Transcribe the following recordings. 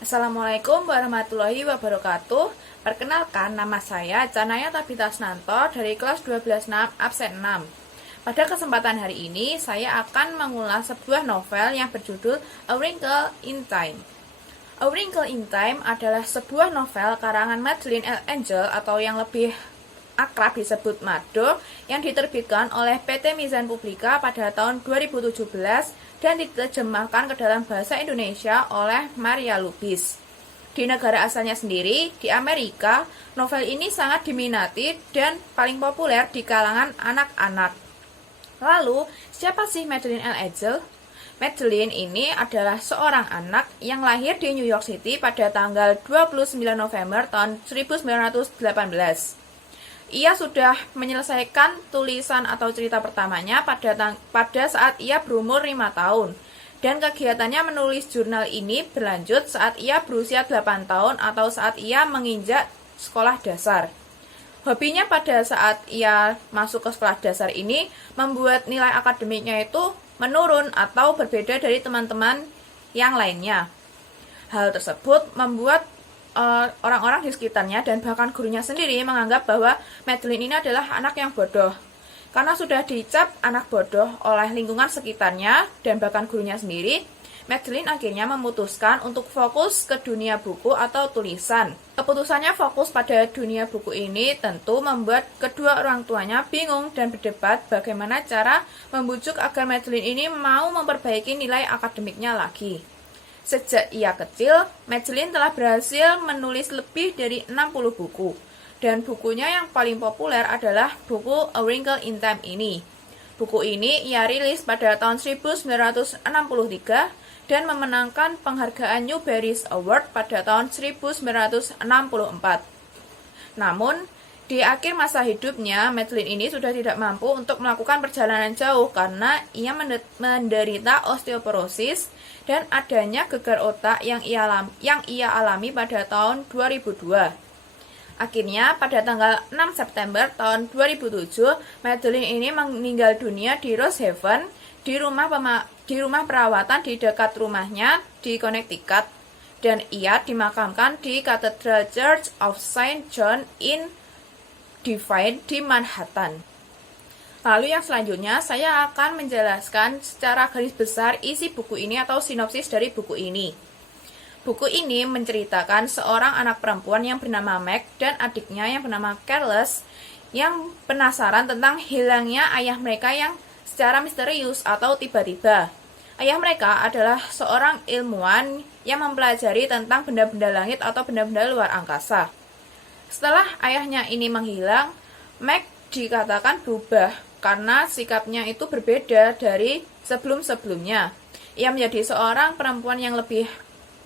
Assalamualaikum warahmatullahi wabarakatuh. Perkenalkan, nama saya Canaya Tabita Asnanto dari kelas 12 absen 6. Pada kesempatan hari ini, saya akan mengulas sebuah novel yang berjudul A Wrinkle in Time. A Wrinkle in Time adalah sebuah novel karangan Madeleine L'Angel atau yang lebih akrab disebut Mado, yang diterbitkan oleh PT Mizan Publika pada tahun 2017 dan diterjemahkan ke dalam bahasa Indonesia oleh Maria Lubis. Di negara asalnya sendiri, di Amerika, novel ini sangat diminati dan paling populer di kalangan anak-anak. Lalu, siapa sih Madeleine L'Angel? Madeleine ini adalah seorang anak yang lahir di New York City pada tanggal 29 November tahun 1918. Ia sudah menyelesaikan tulisan atau cerita pertamanya pada saat ia berumur 5 tahun. Dan kegiatannya menulis jurnal ini berlanjut saat ia berusia 8 tahun atau saat ia menginjak sekolah dasar. Hobinya pada saat ia masuk ke sekolah dasar ini membuat nilai akademiknya itu menurun atau berbeda dari teman-teman yang lainnya. Hal tersebut membuat orang-orang di sekitarnya dan bahkan gurunya sendiri menganggap bahwa Madeleine ini adalah anak yang bodoh. Karena sudah dicap anak bodoh oleh lingkungan sekitarnya dan bahkan gurunya sendiri, Madeleine akhirnya memutuskan untuk fokus ke dunia buku atau tulisan. Keputusannya fokus pada dunia buku ini tentu membuat kedua orang tuanya bingung dan berdebat bagaimana cara membujuk agar Madeleine ini mau memperbaiki nilai akademiknya lagi. Sejak ia kecil, Madeleine telah berhasil menulis lebih dari 60 buku. Dan bukunya yang paling populer adalah buku A Wrinkle in Time ini. Buku ini ia rilis pada tahun 1963 dan memenangkan penghargaan Newbery's Award pada tahun 1964. Namun, di akhir masa hidupnya, Madeleine ini sudah tidak mampu untuk melakukan perjalanan jauh karena ia menderita osteoporosis dan adanya gegar otak yang ia alami pada tahun 2002. Akhirnya, pada tanggal 6 September tahun 2007, Madeleine ini meninggal dunia di Rose Haven, di rumah perawatan di dekat rumahnya di Connecticut, dan ia dimakamkan di Cathedral Church of Saint John in Divine di Manhattan. Lalu yang selanjutnya saya akan menjelaskan secara garis besar isi buku ini atau sinopsis dari buku ini. Buku ini menceritakan seorang anak perempuan yang bernama Meg dan adiknya yang bernama Carlos yang penasaran tentang hilangnya ayah mereka yang secara misterius atau tiba-tiba. Ayah mereka adalah seorang ilmuwan yang mempelajari tentang benda-benda langit atau benda-benda luar angkasa. Setelah ayahnya ini menghilang, Meg dikatakan berubah karena sikapnya itu berbeda dari sebelum-sebelumnya. Ia menjadi seorang perempuan yang lebih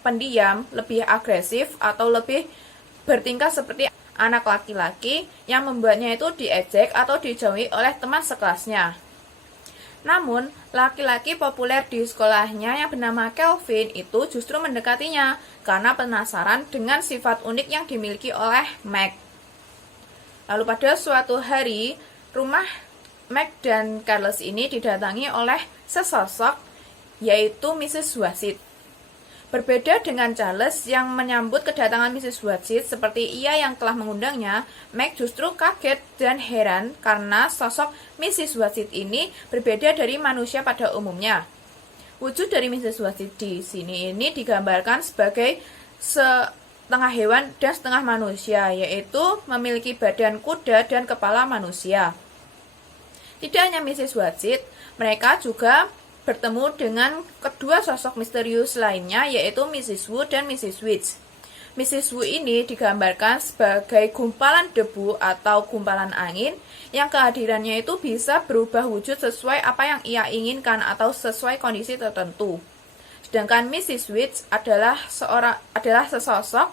pendiam, lebih agresif, atau lebih bertingkah seperti anak laki-laki yang membuatnya itu diejek atau dijauhi oleh teman sekelasnya. Namun, laki-laki populer di sekolahnya yang bernama Kelvin itu justru mendekatinya karena penasaran dengan sifat unik yang dimiliki oleh Meg. Lalu pada suatu hari, rumah Meg dan Carlos ini didatangi oleh sesosok, yaitu Mrs. Watsit. Berbeda dengan Charles yang menyambut kedatangan Mrs. Watsit seperti ia yang telah mengundangnya, Meg justru kaget dan heran karena sosok Mrs. Watsit ini berbeda dari manusia pada umumnya. Wujud dari Mrs. Watsit di sini ini digambarkan sebagai setengah hewan dan setengah manusia, yaitu memiliki badan kuda dan kepala manusia. Tidak hanya Mrs. Watsit, mereka juga bertemu dengan kedua sosok misterius lainnya, yaitu Mrs. Wu dan Mrs. Witch. Mrs. Wu ini digambarkan sebagai gumpalan debu atau gumpalan angin yang kehadirannya itu bisa berubah wujud sesuai apa yang ia inginkan atau sesuai kondisi tertentu. Sedangkan Mrs. Witch adalah sesosok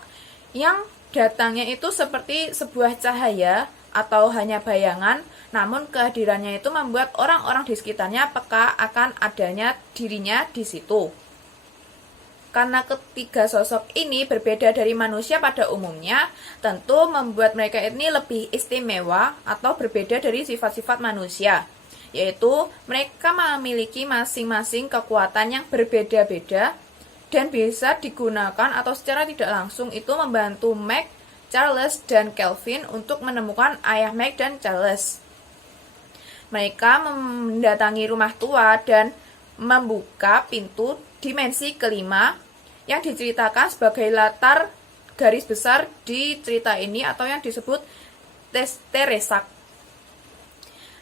yang datangnya itu seperti sebuah cahaya atau hanya bayangan, namun kehadirannya itu membuat orang-orang di sekitarnya peka akan adanya dirinya di situ. Karena ketiga sosok ini berbeda dari manusia pada umumnya, tentu membuat mereka ini lebih istimewa atau berbeda dari sifat-sifat manusia, yaitu mereka memiliki masing-masing kekuatan yang berbeda-beda dan bisa digunakan atau secara tidak langsung itu membantu Meg, Charles, dan Kelvin untuk menemukan ayah Meg dan Charles. Mereka mendatangi rumah tua dan membuka pintu dimensi kelima yang diceritakan sebagai latar garis besar di cerita ini atau yang disebut Teresak.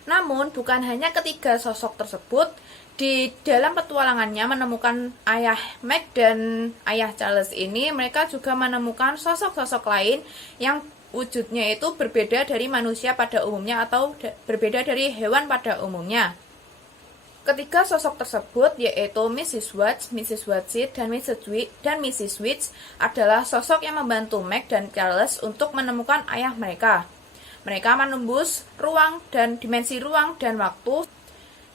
Namun bukan hanya ketiga sosok tersebut di dalam petualangannya menemukan ayah Meg dan ayah Charles ini, mereka juga menemukan sosok-sosok lain yang wujudnya itu berbeda dari manusia pada umumnya atau berbeda dari hewan pada umumnya. Ketiga sosok tersebut yaitu Mrs. Watts, Mrs. Watsit, dan Mrs. Witts adalah sosok yang membantu Meg dan Charles untuk menemukan ayah mereka. Mereka menembus ruang dan dimensi ruang dan waktu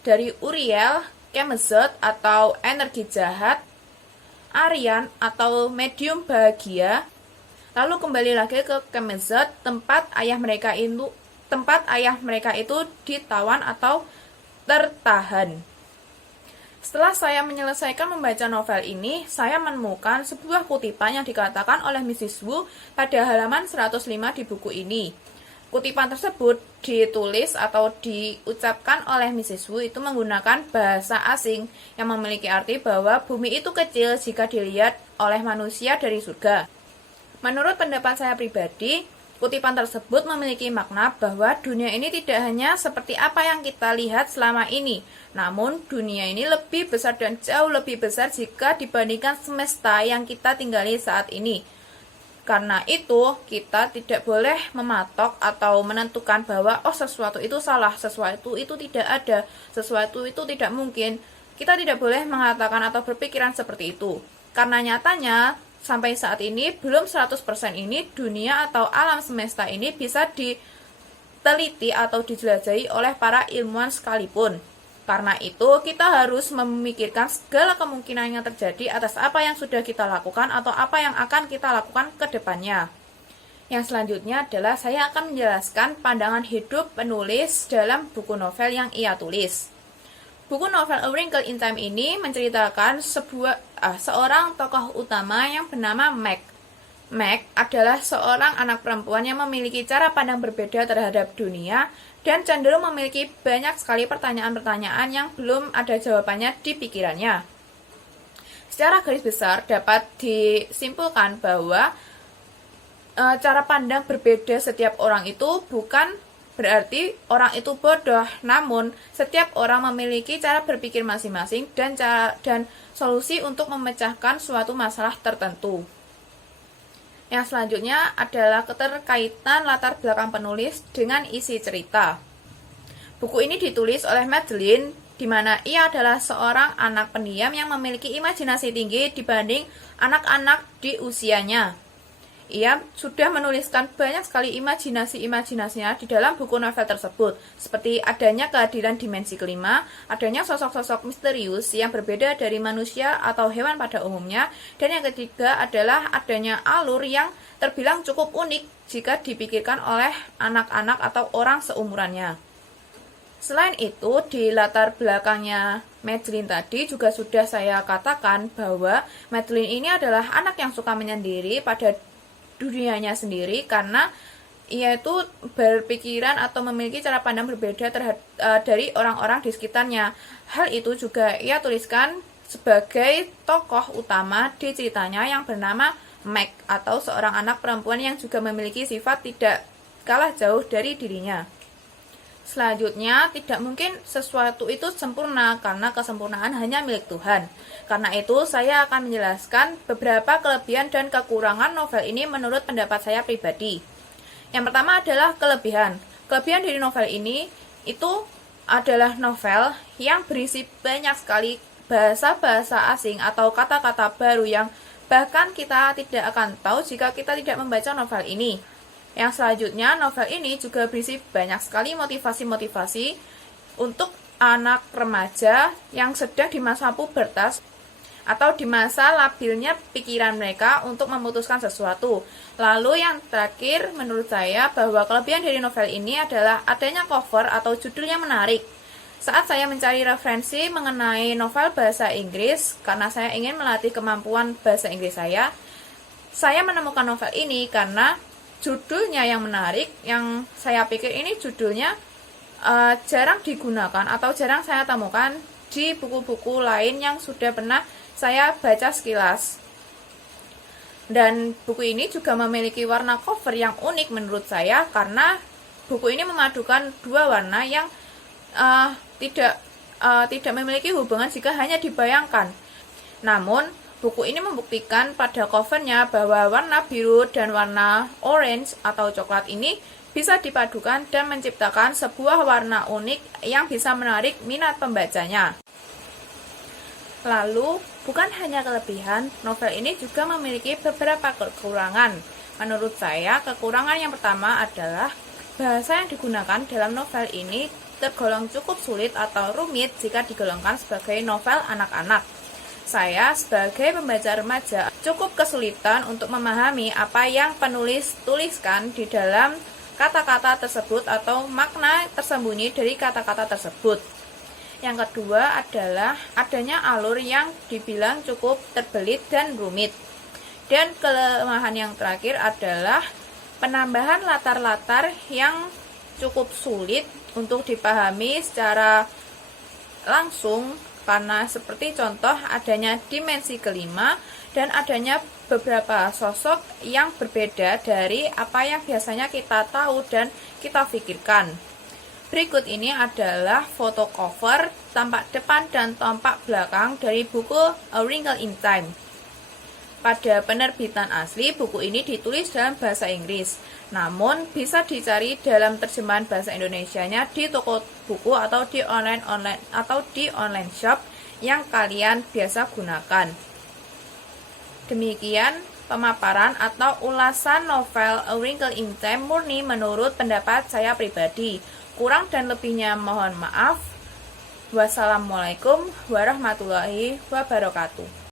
dari Uriel, Kemezot atau energi jahat, Arian atau medium bahagia, lalu kembali lagi ke Kemezot, tempat ayah mereka itu ditawan atau tertahan. Setelah saya menyelesaikan membaca novel ini, saya menemukan sebuah kutipan yang dikatakan oleh Mrs. Wu pada halaman 105 di buku ini. Kutipan tersebut ditulis atau diucapkan oleh Mrs. Wu itu menggunakan bahasa asing yang memiliki arti bahwa bumi itu kecil jika dilihat oleh manusia dari surga. Menurut pendapat saya pribadi, kutipan tersebut memiliki makna bahwa dunia ini tidak hanya seperti apa yang kita lihat selama ini, namun dunia ini lebih besar dan jauh lebih besar jika dibandingkan semesta yang kita tinggali saat ini. Karena itu, kita tidak boleh mematok atau menentukan bahwa sesuatu itu salah, sesuatu itu tidak ada, sesuatu itu tidak mungkin. Kita tidak boleh mengatakan atau berpikiran seperti itu. Karena nyatanya, sampai saat ini belum 100% ini dunia atau alam semesta ini bisa diteliti atau dijelajahi oleh para ilmuwan sekalipun. Karena itu, kita harus memikirkan segala kemungkinan yang terjadi atas apa yang sudah kita lakukan atau apa yang akan kita lakukan ke depannya. Yang selanjutnya adalah saya akan menjelaskan pandangan hidup penulis dalam buku novel yang ia tulis. Buku novel A Wrinkle in Time ini menceritakan seorang tokoh utama yang bernama Meg. Meg adalah seorang anak perempuan yang memiliki cara pandang berbeda terhadap dunia dan cenderung memiliki banyak sekali pertanyaan-pertanyaan yang belum ada jawabannya di pikirannya. Secara garis besar dapat disimpulkan bahwa cara pandang berbeda setiap orang itu bukan berarti orang itu bodoh, namun setiap orang memiliki cara berpikir masing-masing dan solusi untuk memecahkan suatu masalah tertentu. Yang selanjutnya adalah keterkaitan latar belakang penulis dengan isi cerita. Buku ini ditulis oleh Madeline, di mana ia adalah seorang anak pendiam yang memiliki imajinasi tinggi dibanding anak-anak di usianya. Ia sudah menuliskan banyak sekali imajinasinya di dalam buku novel tersebut, seperti adanya kehadiran dimensi kelima, adanya sosok-sosok misterius yang berbeda dari manusia atau hewan pada umumnya, dan yang ketiga adalah adanya alur yang terbilang cukup unik jika dipikirkan oleh anak-anak atau orang seumurannya. Selain itu, di latar belakangnya Madeline tadi juga sudah saya katakan bahwa Madeline ini adalah anak yang suka menyendiri pada dunianya sendiri karena ia itu berpikiran atau memiliki cara pandang berbeda dari orang-orang di sekitarnya. Hal itu juga ia tuliskan sebagai tokoh utama di ceritanya yang bernama Meg, atau seorang anak perempuan yang juga memiliki sifat tidak kalah jauh dari dirinya. Selanjutnya, tidak mungkin sesuatu itu sempurna karena kesempurnaan hanya milik Tuhan. Karena itu, saya akan menjelaskan beberapa kelebihan dan kekurangan novel ini menurut pendapat saya pribadi. Yang pertama adalah kelebihan. Kelebihan dari novel ini itu adalah novel yang berisi banyak sekali bahasa-bahasa asing atau kata-kata baru yang bahkan kita tidak akan tahu jika kita tidak membaca novel ini. Yang selanjutnya, novel ini juga berisi banyak sekali motivasi-motivasi untuk anak remaja yang sedang di masa pubertas atau di masa labilnya pikiran mereka untuk memutuskan sesuatu. Lalu yang terakhir, menurut saya bahwa kelebihan dari novel ini adalah adanya cover atau judul yang menarik. Saat saya mencari referensi mengenai novel bahasa Inggris, karena saya ingin melatih kemampuan bahasa Inggris saya menemukan novel ini karena judulnya yang menarik, yang saya pikir ini judulnya jarang digunakan atau jarang saya temukan di buku-buku lain yang sudah pernah saya baca sekilas. Dan buku ini juga memiliki warna cover yang unik menurut saya, karena buku ini memadukan dua warna yang tidak memiliki hubungan jika hanya dibayangkan. Namun, buku ini membuktikan pada covernya bahwa warna biru dan warna orange atau coklat ini bisa dipadukan dan menciptakan sebuah warna unik yang bisa menarik minat pembacanya. Lalu, bukan hanya kelebihan, novel ini juga memiliki beberapa kekurangan. Menurut saya, kekurangan yang pertama adalah bahasa yang digunakan dalam novel ini tergolong cukup sulit atau rumit jika digolongkan sebagai novel anak-anak. Saya sebagai pembaca remaja cukup kesulitan untuk memahami apa yang penulis tuliskan di dalam kata-kata tersebut atau makna tersembunyi dari kata-kata tersebut. Yang kedua adalah adanya alur yang dibilang cukup terbelit dan rumit. Dan kelemahan yang terakhir adalah penambahan latar-latar yang cukup sulit untuk dipahami secara langsung, karena seperti contoh adanya dimensi kelima dan adanya beberapa sosok yang berbeda dari apa yang biasanya kita tahu dan kita pikirkan. Berikut ini adalah foto cover, tampak depan dan tampak belakang dari buku A Wrinkle in Time. Pada penerbitan asli, buku ini ditulis dalam bahasa Inggris, namun bisa dicari dalam terjemahan bahasa Indonesianya di toko buku atau di online shop yang kalian biasa gunakan. Demikian pemaparan atau ulasan novel A Wrinkle in Time murni menurut pendapat saya pribadi. Kurang dan lebihnya mohon maaf. Wassalamualaikum warahmatullahi wabarakatuh.